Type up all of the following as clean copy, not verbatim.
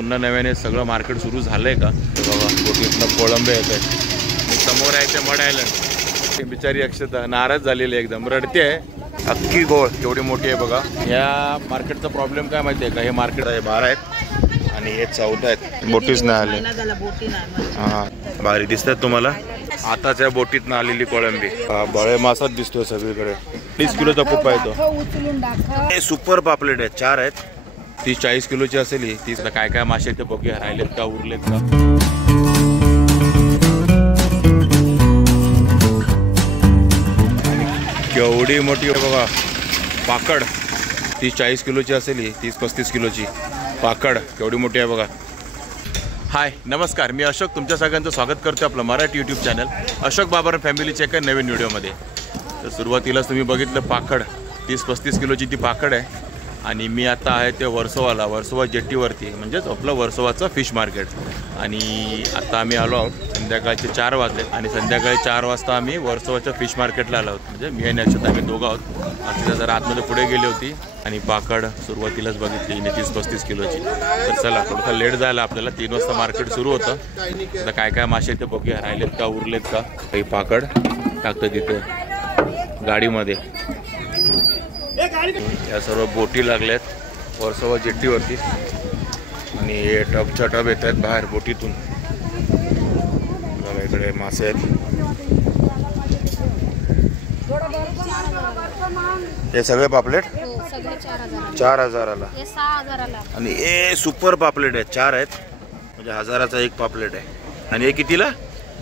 पुन्हा नव्याने सगळं मार्केट सुरू झालंय का? बाबा बोटीतनं कोळंबे येत आहेत. समोर आहे ते मड आयलंड. बिचारी अक्षता नाराज झालेली एकदम, रडते आहे. अख्खी गोळ केवढी मोठी आहे बघा. या मार्केटचा प्रॉब्लेम काय माहिती आहे का? हे मार्केट आहे 12 आहेत आणि हे 14 आहेत. बोटीच नाही आले. हां भारी दिसतात तुम्हाला. आताच्या बोटीतनं आलेली कोळंबी. बळे मासाच दिसतोय सगळीकडे. 30 किलोचा कुप्पा येतो. हे सुपर पापलेट आहेत, 4 आहेत. 30-40 किलोची असेल ही. 30 काय काय मासे ते बघूया, राहिलेत का उरलेत का. केवढी मोठी आहे बघा पाकड. 30-40 किलोची असेल ही. 30-35 किलोची पाकड केवढी मोठी आहे बघा. हाय नमस्कार, मी अशोक. तुमच्या सगळ्यांचं स्वागत करतो आपलं मराठी यूट्यूब चॅनल अशोक बाबर फॅमिलीच्या एका नवीन व्हिडिओमध्ये. तर सुरुवातीलाच तुम्ही बघितलं पाकड 30-35 किलोची ती पाकड आहे. आणि मी आता आहे ते वर्सोवा जेट्टीवरती, म्हणजेच आपलं वर्सोवाचं फिश मार्केट. आणि आता आम्ही आलो आहोत, संध्याकाळचे 4 वाजले आणि संध्याकाळी 4 वाजता आम्ही वर्सोवाच्या फिश मार्केटला आलो आहोत. म्हणजे मी आणि अक्षता आम्ही दोघं आहोत. अक्षता जरा आतमध्ये पुढे गेली होती आणि पाकड सुरुवातीलाच बघितली हिने 30-35 किलोची. तर चला थोडंसं लेट जायला आपल्याला. 3 वाजता मार्केट सुरू होतं. आता काय काय मासे ते बघूया, राहिलेत का उरलेत का. काही पाकड टाकतं तिथे गाडीमध्ये. या सर्व बोटी लागल्यात वर्सोवा जेट्टीवरती आणि हे टबच्या टब येत आहेत बाहेर बोटीतून. बघा इकडे मासे आहेत. हे सगळे पापलेट 4,000ला आणि हे सुपर पापलेट आहेत. 4 आहेत म्हणजे 1000चा एक पापलेट आहे. आणि हे कितीला?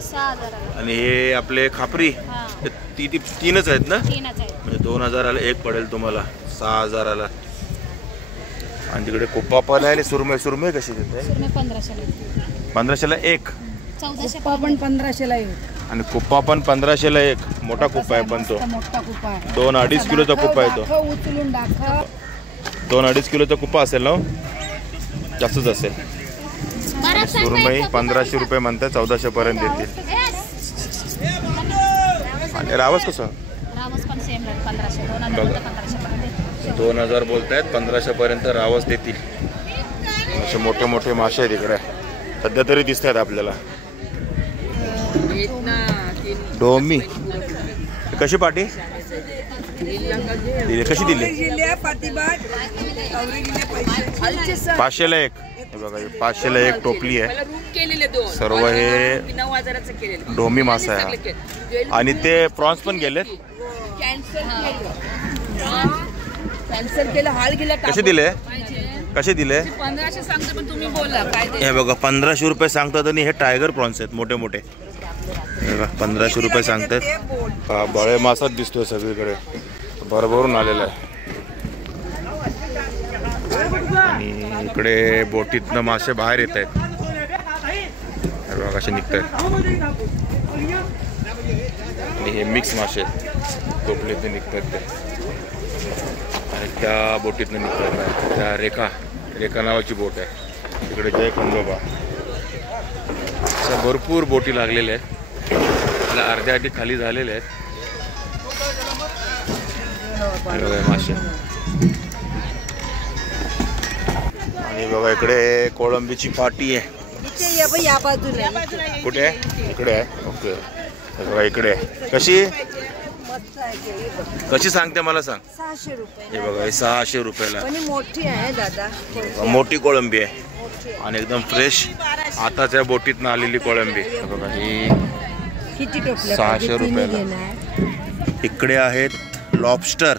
6,000. आणि हे आपले खापरी 3च आहेत ना, म्हणजे 2,000ला एक पडेल तुम्हाला 6,000ला. आणि तिकडे कुप्पा पण आहे. सुरमई कशी देते? 1500ला एक. 1400 पण 1500ला एक. आणि कुप्पा पण 1500ला एक. मोठा कुप्पा आहे पण तो 2-2.5 किलोचा कुप्पा आहे तो. उचलून दाखव. 2-2.5 किलोचा कुप्पा असेल ना, जास्तच असेल. सुरमई 1500 रुपये म्हणतात, 1400 पर्यंत देतील. आणि रावस कसं? रावस पण सेम रेट 1500 2000 बोलतायत, 1500 पर्यंत रावस देतील. असे मोठे मोठे मासे आहेत इकडे सध्या तरी दिसत आहेत आपल्याला. डोमी कशी पाटी कशी दिली? 500ला एक. बघा 500ला एक टोपली आहे. सर्व हे डोमी मासा आहे. आणि ते प्रॉन्स पण गेलेत. कॅन्सल केलं, हाल गेला. कसे दिले? 1500 सांगतो पण तुम्ही बोला काय ते. हे बघा 1500 रुपये सांगतात. आणि हे टायगर प्रॉन्स आहेत मोठे मोठे. हे बघा 1500 रुपये सांगतात. बळे मासाच दिसतोय सगळीकडे, भरभरून आलेला आहे. आणि इकडे बोटीतनं मासे बाहेर येत आहेत. बघा कसे निघत आहेत. आणि हे मिक्स मासे टोपलीतनं निघतात ते. आणि त्या बोटीतनं निघतात. त्या रेखा नावाची बोट आहे. तिकडे जय खंडोबा. अशा भरपूर बोटी लागलेल्या आहेत. त्याला अर्ध्या आधी खाली झालेले आहेत. मासे. आणि बघा इकडे कोळंबीची पाटी आहे. कुठे आहे? इकडे आहे. ओके बघा इकडे आहे. कशी सांगते मला सांग? 600 रुपये. हे बघा हे 600 रुपयाला. मोठी आहे दादा, मोठी कोळंबी आहे आणि एकदम फ्रेश आताच्या बोटीतनं आलेली कोळंबी. बघा ही 600 रुपयाला. इकडे आहेत लॉबस्टर.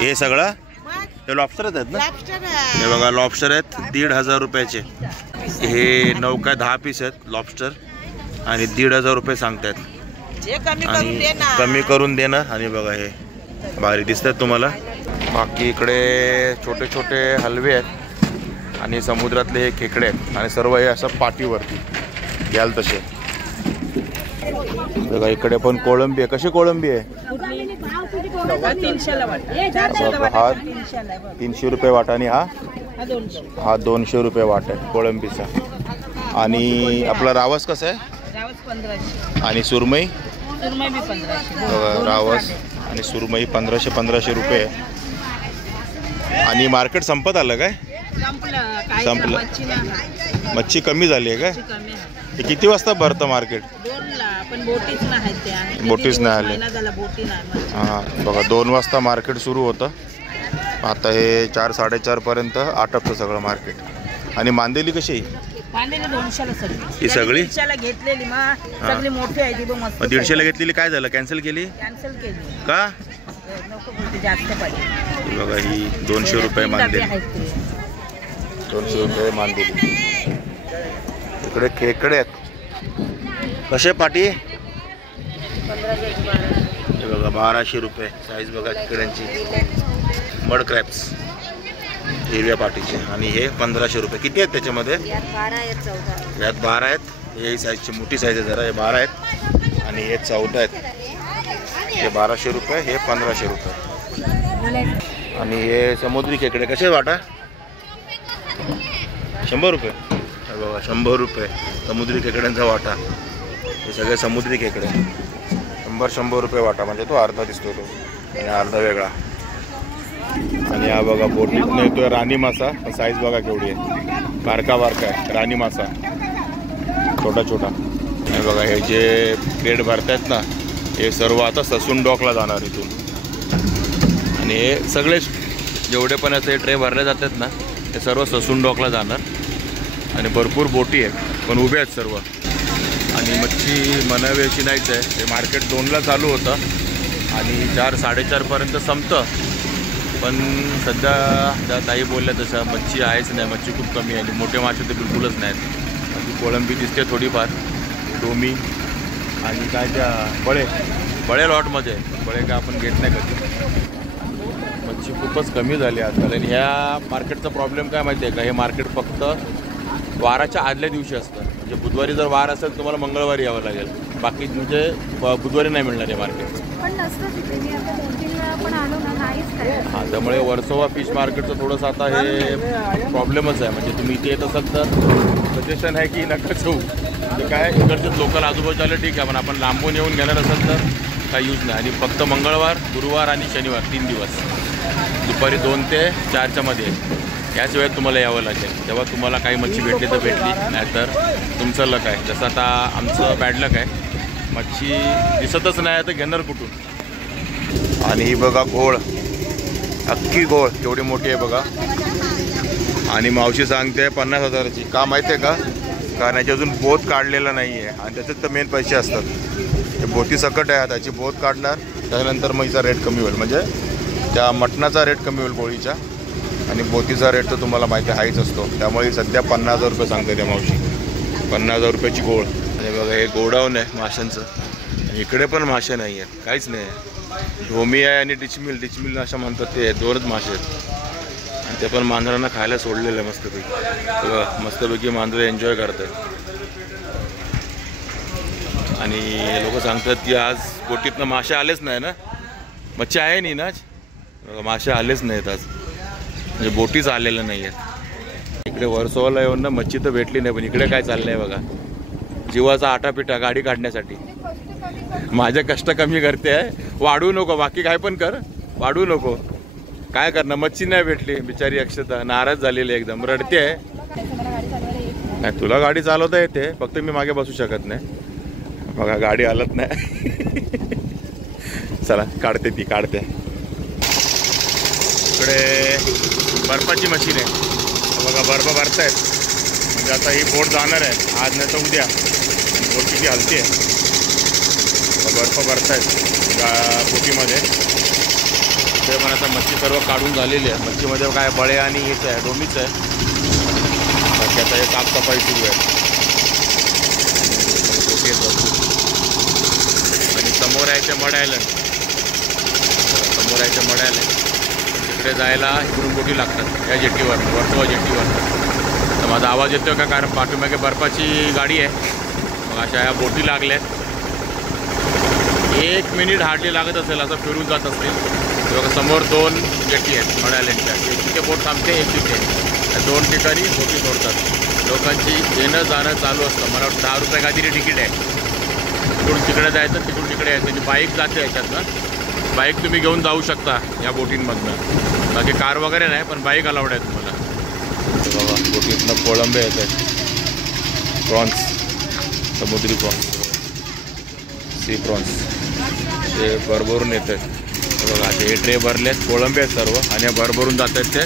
हे सगळं हे लॉबस्टरच आहेत ना? हे बघा लॉबस्टर आहेत 1,500 रुपयाचे. हे 9 का 10 पीस आहेत लॉबस्टर आणि 1,500 रुपये सांगतात. आणि कमी करून देणार. आणि बघा हे भारी दिसतात तुम्हाला. बाकी इकडे छोटे छोटे हलवे आहेत आणि समुद्रातले हे खेकडे आहेत. आणि सर्व हे असं पाटीवरती घ्याल तसे. बघा इकडे पण कोळंबी आहे. कशी कोळंबी आहे? 300 रुपये वाटा. आणि हा 200 रुपये वाटा आहे कोळंबीचा. आणि आपला रावस कसा आहे? आणि सुरमई बघा रावस आणि सुरमई 1500 रुपये. आणि मार्केट संपत आलं काय? संपलं काही संपलं. मच्छी नाही मच्छी कमी झाली आहे काय? कमी आहे हे किती वाजता भरतं मार्केट? 2ला पण बोटीच नाही त्या बोटीच नाही आले. महिना झाला बोटी नाही मच्छी. हां बघा 2 वाजता मार्केट सुरू होतं. आता हे 4-4:30 पर्यंत आटपतं सगळं मार्केट. आणि मांदेली कशी आहे? पाण्याने 200ला सगळी ही सगळी? 150ला घेतलेली मग सगळी मोठी आहे ती बघ मस्त. मग 150ला घेतलेली काय झालं? कॅन्सल केली कॅन्सल केली का? नको बोलते जास्त पाहिजे. बघा ही 200 रुपये 3 डबे मांदेली. आहेत ते. 200 रुपये मांदेली. इकडे खेकडे आहेत. कसे पाटी? 15 एक 12. हे बघा 1200 रुपये साईज बघा खेकड्यांची. मड क्रॅप्स हिरव्या पाटीचे. आणि हे 1500 रुपये. किती आहेत त्याच्यामध्ये? यात 12 आहेत 14. यात 12 आहेत. हे साईजची मोठी साईज आहे जरा. हे 12 आहेत आणि हे 14 आहेत. हे 1200 रुपये, हे 1500 रुपये. आणि हे समुद्री खेकडे कसे वाटा? 100 रुपये. हे बघा 100 रुपये समुद्री खेकड्यांचा वाटा. हे सगळे समुद्री खेकडे 100 रुपये वाटा. म्हणजे तो अर्धा दिसतो तो आणि अर्धा वेगळा. आणि हा बघा बोटीतनं येतोय राणी मासा. साईज बघा केवढी आहे. बारका बारका आहे राणी मासा, छोटा छोटा. आणि बघा हे जे क्रेट भरतायत ना हे सर्व आता ससून डॉकला जाणार इथून. आणि हे सगळे जेवढे पण असे ट्रे भरले जातात ना ते सर्व ससून डॉकला जाणार. आणि भरपूर बोटी आहेत पण उभ्या आहेत सर्व. आणि मच्छी म्हणावी अशी नाहीच आहे. हे मार्केट 2ला चालू होतं आणि 4-4:30 पर्यंत संपतं. पण सध्या त्या ताई बोलल्या तशा मच्छी आहेच नाही. मच्छी खूप कमी आहे आणि मोठे मासे तर बिलकुलच नाहीत. अशी कोळंबी दिसते थोडीफार, डोमी आणि काय त्या बळे लॉटमध्ये. बळे काय आपण घेत नाही कधी. मच्छी खूपच कमी झाली आजकाल. आणि ह्या मार्केटचा प्रॉब्लेम काय माहिती आहे का? हे मार्केट फक्त वाराच्या आदल्या दिवशी असतं. म्हणजे बुधवारी जर वार असेल तुम्हाला मंगळवारी यावं लागेल. बाकी म्हणजे बुधवारी नाही मिळणार हे मार्केट. पण नसतं तिथे. मी आता 2-3 वेळा पण आलो ना नाहीच काय. हां त्यामुळे वर्सोवा फिश मार्केटचं थोडंसं आता हे प्रॉब्लेमच आहे. म्हणजे तुम्ही इथे येत असाल तर सजेशन आहे की नकाच होऊ. ते काय इकडचेच लोकल आजूबाजूला ठीक आहे पण आपण लांबून येऊन घेणार असाल तर काही यूज नाही. आणि फक्त मंगळवार, गुरुवार आणि शनिवार 3 दिवस दुपारी 2 ते 4च्या मध्ये याच वेळेत तुम्हाला यावं लागेल. तेव्हा तुम्हाला काही मच्छी भेटली तर भेटली, नाहीतर तुमचं लक आहे. जसं आता आमचं बॅड लक आहे. मच्छी दिसतच नाही तर घेणार कुठून. आणि ही बघा घोळ, अख्खी घोळ केवढी मोठी आहे बघा. आणि मावशी सांगते 50,000ची. का माहिती आहे का? कारण याची अजून बोत काढलेला नाही आहे आणि त्याच्यात तर मेन पैसे असतात. ते बोटी सकट आहे. त्याची बोत काढणार त्यानंतर मग हिचा रेट कमी होईल. म्हणजे त्या मटणाचा रेट कमी होईल गोळीचा आणि बोतीचा रेट तर तुम्हाला माहिती आहेच असतो. त्यामुळे सध्या 50,000 रुपये सांगते त्या मावशी. 50,000 रुपयाची गोळ. आणि बघा हे गोडाऊन आहे माशांचं. इकडे पण मासे नाही आहेत, काहीच नाही आहे. ढोमी आहे आणि डिचमिल अशा म्हणतात ते 2च मासे आहेत. आणि ते पण मांजरांना खायला सोडलेलं आहे मस्तपैकी. बघा मस्तपैकी मांजरं एन्जॉय करतात. आणि लोक सांगतात की आज बोटीतनं मासे आलेच नाही ना. मच्छी आहे नाही ना, मासे आलेच नाहीत आज. म्हणजे बोटीच आलेलं नाही आहेत. इकडे वर्सोवाला येऊन ना मच्छी तर भेटली नाही. पण इकडे काय चाललं आहे बघा. जीवाचा आटापिटा गाडी काढण्यासाठी. माझे कष्ट कमी करते आहे. वाढवू नको, बाकी काय पण कर, वाढवू नको. काय करणार, मच्छी नाही भेटली. बिचारी अक्षता नाराज झालेली एकदम, रडते आहे. नाही तुला गाडी चालवता येते, फक्त मी मागे बसू शकत नाही. बघा गाडी हलत नाही. चला काढते ती काढते. इकडे बर्फाची मशीन आहे बघा. बर्फ भरतायत. म्हणजे आता ही बोट जाणार आहे आज नाही तर उद्या. बोट किती हलते आहे. बर्फ भरतायत बोटीमध्ये. ते पण आता मच्छी सर्व काढून झालेली आहे. मच्छीमध्ये काय बळे आणि हेच आहे, डोमीच आहे. बाकी आता हे साफसफाई सुरू आहे. बोटी आहेत भरपूर. आणि समोर आहे ते मड आयलंड. समोर आहे ते मड आयलंड. तिकडे जायला इकडून बोटी लागतात या जेट्टीवर, वर्सोवा जेट्टीवर. तर माझा आवाज येतो का? कारण पाठीमागे बर्फाची गाडी आहे. मग अशा ह्या बोटी लागल्या आहेत. 1 मिनिट हार्डली लागत असेल असं फिरून जात असतील. बघा समोर 2 जेट्टी आहेत मड आयलंडच्या. एक तिथे बोट थांबते, एक तिथे. त्या 2 ठिकाणी बोटी सोडतात. लोकांची येणं जाणं चालू असतं. मला वाटतं 10 रुपये काहीतरी तिकीट आहे. तिकडून तिकडे जायचं, तिकडून तिकडे यायचं. बाईक जाते याच्यातनं बाईक तुम्ही घेऊन जाऊ शकता या बोटींमधनं. बाकी कार वगैरे नाही, पण बाईक अलाउड आहे तुम्हाला. बघा बोटीतनं कोळंबे येत आहेत, प्रॉन्स, समुद्री प्रॉन्स, सी प्रॉन्स ते भरभरून येत आहेत. बघा ते ट्रे भरले आहेत, कोळंबे आहेत सर्व, आणि भरभरून जात आहेत ते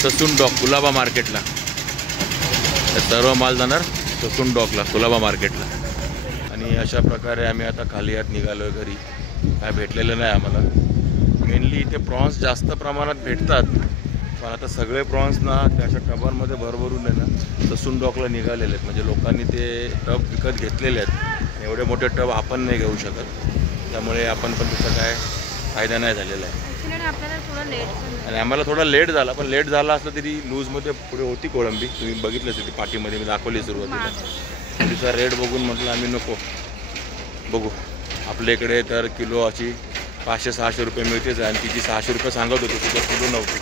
ससून डॉक कुलाबा मार्केटला. सर्व माल जाणार ससून डॉकला, कुलाबा मार्केटला. आणि अशा प्रकारे आम्ही आता खाली आत निघालो आहे घरी. काय भेटलेलं नाही आम्हाला. मेनली इथे प्रॉन्स जास्त प्रमाणात भेटतात, पण आता सगळे प्रॉन्स ना त्या अशा टबांमध्ये भरभरून आहे ना ससून डॉकला निघालेले आहेत. म्हणजे लोकांनी ते टब विकत घेतलेले आहेत. एवढे मोठे टब आपण नाही घेऊ शकत, त्यामुळे आपण पण त्याचा काय फायदा नाही झालेला आहे. आपल्याला थोडं लेट आणि आम्हाला थोडा लेट झाला, पण लेट झाला असलं तरी लूजमध्ये पुढे होती कोळंबी. तुम्ही बघितलंच ती पाठीमध्ये मी दाखवली सुरुवातीला. तिचा रेट बघून म्हटलं आम्ही नको, बघू. आपल्या इकडे तर किलो अशी 500-600 रुपये मिळतेच आहे, आणि तिची 600 रुपये सांगत होती, तिथं किलो नव्हती.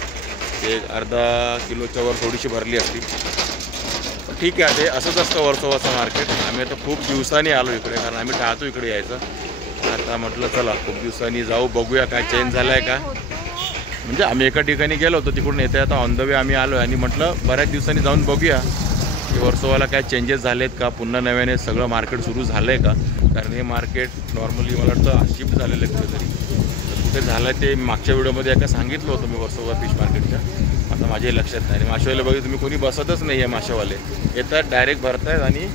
ते अर्धा किलोच्या वर थोडीशी भरली असती. ठीक आहे, ते असंच असतं वर्सोवाचं मार्केट. आम्ही आता खूप दिवसांनी आलो इकडे, कारण आम्ही टाळतो इकडे यायचं. आता म्हटलं चला खूप दिवसांनी जाऊ, बघूया काय चेंज झालं आहे का. म्हणजे आम्ही एका ठिकाणी गेलो होतो, तिकडून येते आता ऑन द वे आम्ही आलो आहे, आणि म्हटलं बऱ्याच दिवसांनी जाऊन बघूया की वर्सोवाला काय चेंजेस झालेत का, पुन्हा नव्याने सगळं मार्केट सुरू झालं आहे का. कारण हे मार्केट नॉर्मली मला वाटतं शिफ्ट झालेलं आहे कुठेतरी. कुठे झालं आहे ते मागच्या व्हिडिओमध्ये एका सांगितलं होतं मी वर्सोवा फिश मार्केटच्या. आता माझ्याही लक्षात नाही. आणि माशावाले बघितलं तुम्ही, कोणी बसतच नाही आहे. माशावाले येतात डायरेक्ट भरतायत आणि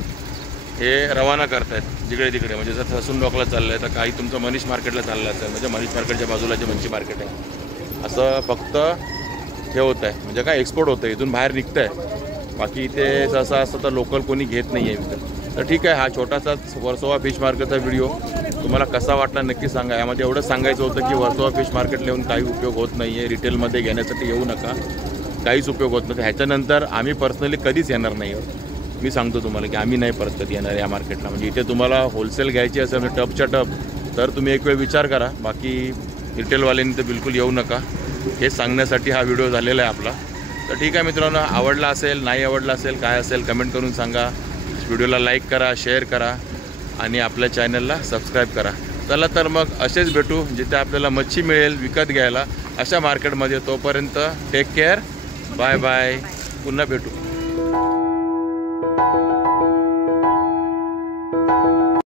हे रवाना करतायत जिकडे तिकडे. म्हणजे जर ससून डॉकला चाललं आहे तर काही तुमचं मनीष मार्केटला चाललं असेल, म्हणजे मनीष मार्केटच्या बाजूला जे मंची मार्केट आहे, असं फक्त हे होतं आहे. म्हणजे काय एक्सपोर्ट होतं आहे, इथून बाहेर निघतं आहे. बाकी इथे जसं असतं तर लोकल कोणी घेत नाही आहे इथं. तर ठीक आहे, हा छोटासाच वर्सोवा फिश मार्केटचा व्हिडिओ तुम्हाला कसा वाटला नक्की सांगा. यामध्ये एवढंच सांगायचं होतं की वर्सोवा फिश मार्केटला येऊन काही उपयोग होत नाही आहे. रिटेलमध्ये घेण्यासाठी येऊ नका, काहीच उपयोग होत नाही. ह्याच्यानंतर आम्ही पर्सनली कधीच येणार नाही. मी सांगतो तुम्हाला की आम्ही नाही परत कधी येणार या मार्केटला. म्हणजे इथे तुम्हाला होलसेल घ्यायची असेल म्हणजे टबच्या टब, तर तुम्ही एक वेळ विचार करा. बाकी रिटेलवाल्यांनी तर बिलकुल येऊ नका. हे सांगण्यासाठी हा व्हिडिओ झालेला आहे आपला. तर ठीक आहे मित्रांनो, आवडला असेल, नाही आवडला असेल, काय असेल कमेंट करून सांगा. व्हिडिओला लाईक करा, शेअर करा, आणि आपल्या चॅनलला सबस्क्राईब करा. चला तर मग असेच भेटू जिथे आपल्याला मच्छी मिळेल विकत घ्यायला, अशा मार्केटमध्ये. तोपर्यंत टेक केअर, बाय बाय, पुन्हा भेटू.